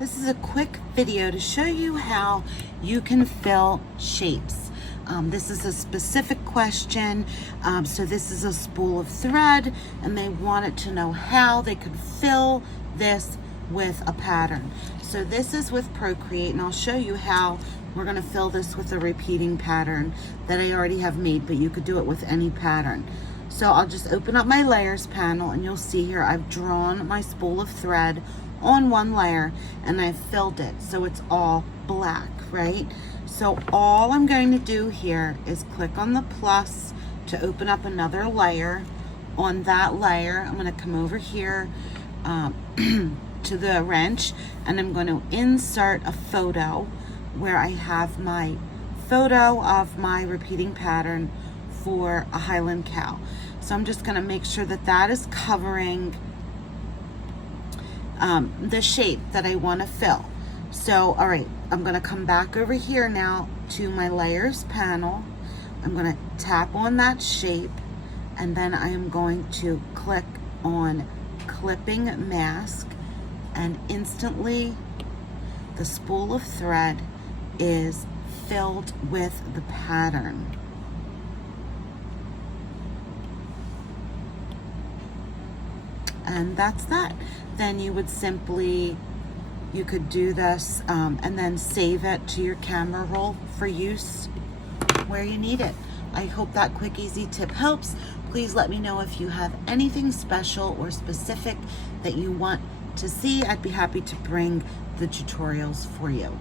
This is a quick video to show you how you can fill shapes. This is a specific question. So this is a spool of thread and they wanted to know how they could fill this with a pattern. So this is with Procreate and I'll show you how we're gonna fill this with a repeating pattern that I already have made, but you could do it with any pattern. So I'll just open up my layers panel and you'll see here I've drawn my spool of thread on one layer and I've filled it so it's all black, right? So all I'm going to do here is click on the plus to open up another layer. On that layer, I'm going to come over here to the wrench and I'm going to insert a photo where I have my photo of my repeating pattern for a Highland cow. So I'm just going to make sure that that is covering the shape that I want to fill. So, all right, I'm going to come back over here now to my layers panel. I'm going to tap on that shape and then I am going to click on clipping mask and instantly the spool of thread is filled with the pattern. And that's that. Then you would simply, you could do this and then save it to your camera roll for use where you need it. I hope that quick, easy tip helps. Please let me know if you have anything special or specific that you want to see. I'd be happy to bring the tutorials for you.